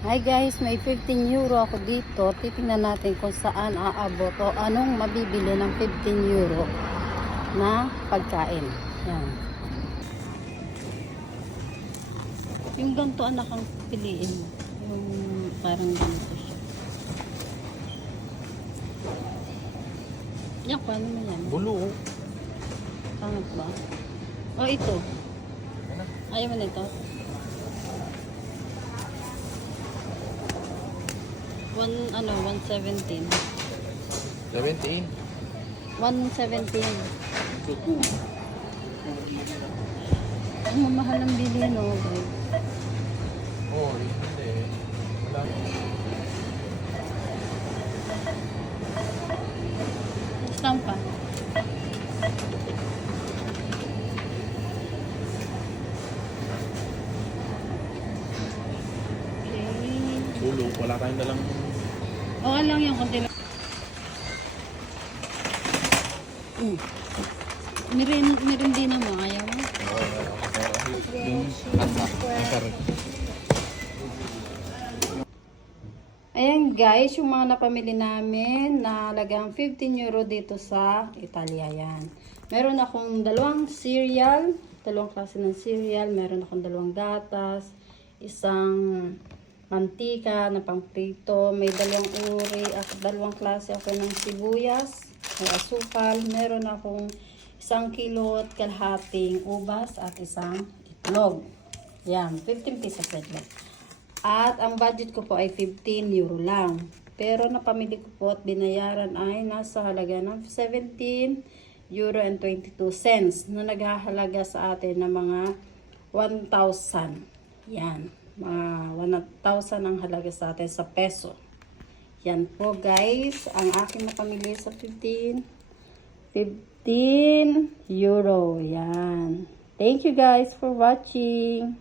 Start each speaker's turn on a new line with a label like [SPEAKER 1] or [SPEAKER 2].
[SPEAKER 1] Hi guys, may 15 euro ako dito. Titingnan natin kung saan aabot o anong mabibili ng 15 euro na pagkain. Yan. Yung ganito anak ang piliin. Yung parang ganito siya. Yan, paano mo yan?
[SPEAKER 2] Bulo.
[SPEAKER 1] Pangit ba? O ito. Ayaw mo nito? One, ano, 117.
[SPEAKER 2] 17.
[SPEAKER 1] 117. Ang mamahal ng bili, no, guys.
[SPEAKER 2] Oh, hindi. Wala.
[SPEAKER 1] Stampa.
[SPEAKER 2] Bulo. Wala tayong dalang...
[SPEAKER 1] Okay lang yung konti lang. Mm. Mirin, mirindina mo, ayaw mo?
[SPEAKER 2] Yung kasa. Kasar.
[SPEAKER 1] Ayan guys, yung mga napamili namin na lagang 15 euro dito sa Italia yan. Meron akong dalawang cereal, dalawang klase ng cereal, meron akong dalawang gatas, isang mantika na pangprito, may dalawang uri at dalawang klase ako ng sibuyas, may asukal, meron akong isang kilo at kalahating ubas at isang itlog. Yan, 15 pesos lang. At ang budget ko po ay 15 euro lang. Pero napamili ko po at binayaran ay nasa halaga ng 17 euro and 22 cents na naghahalaga sa atin ng mga 1,000. Yan. Mga 1,000 ang halaga sa atin sa peso. Yan po guys. Ang aking napamili sa 15 15 euro. Yan. Thank you guys for watching.